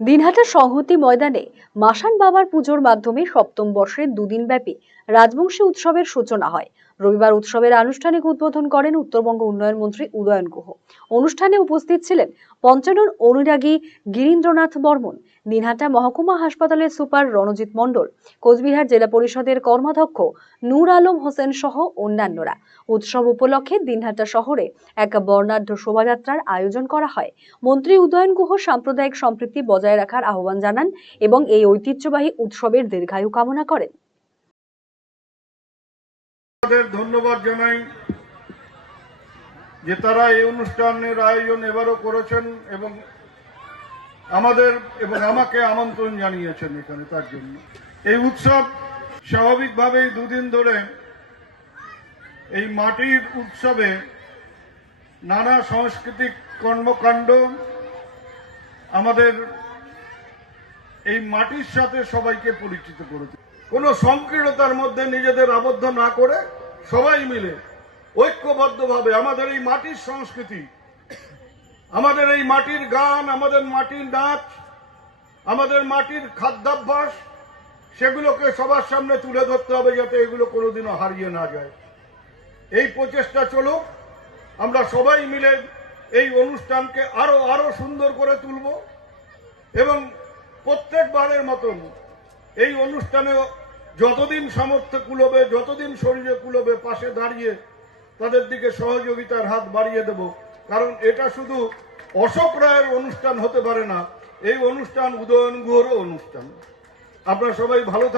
দিনহাটা সংহতি ময়দানে মাসান বাবার পুজোর মাধ্যমে সপ্তম বর্ষের দুদিনব্যাপী রাজবংশী উৎসবের সূচনা হয়। রবিবার উৎসবের আনুষ্ঠানিক উদ্বোধন করেন উত্তরবঙ্গ উন্নয়ন মন্ত্রী উদয়ন গুহ। অনুষ্ঠানে উপস্থিত ছিলেন পঞ্চানন অনুরাগী গিরীন্দ্রনাথ বর্মন, দিনহাটা মহকুমা হাসপাতালের সুপার রণজিৎ মণ্ডল, কোচবিহার জেলা পরিষদের কর্মাধ্যক্ষ নূর আলম হোসেন সহ অন্যান্যরা। উৎসব উপলক্ষে দিনহাটা শহরে এক বর্ণাঢ্য শোভাযাত্রার আয়োজন করা হয়। মন্ত্রী উদয়ন গুহ সাম্প্রদায়িক সম্প্রীতি বজায় রাখার আহ্বান জানান এবং এই ঐতিহ্যবাহী উৎসবের দীর্ঘায়ু কামনা করেন। ধন্যবাদ জানাই যে তারা এই অনুষ্ঠানের আয়োজন এবারও করেছেন এবং আমাকে আমন্ত্রণ জানিয়েছেন এখানে। তার জন্য এই উৎসব স্বাভাবিকভাবেই দুদিন ধরে এই মাটির উৎসবে নানা সাংস্কৃতিক কর্মকাণ্ড আমাদের এই মাটির সাথে সবাইকে পরিচিত করেছে। কোনো সংকীর্ণতার মধ্যে নিজেদের আবদ্ধ না করে সবাই মিলে ঐক্যবদ্ধভাবে আমাদের এই মাটির সংস্কৃতি, আমাদের এই মাটির গান, আমাদের মাটির নাচ, আমাদের মাটির খাদ্যাভ্যাস, সেগুলোকে সবার সামনে তুলে ধরতে হবে যাতে এগুলো কোনোদিনও হারিয়ে না যায়। এই প্রচেষ্টা চলুক, আমরা সবাই মিলে এই অনুষ্ঠানকে আরো সুন্দর করে তুলব এবং প্রত্যেকবারের মতন এই অনুষ্ঠানে যতদিন সামর্থ্য কুলোবে, যতদিন শরীরে কুলোবে, পাশে দাঁড়িয়ে তাদের দিকে সহযোগিতার হাত বাড়িয়ে দেব। কারণ এটা শুধু অশোক রায়ের অনুষ্ঠান হতে পারে না, এই অনুষ্ঠান উদয়ন গুহরও অনুষ্ঠান। আপনারা সবাই ভালো থাকুন।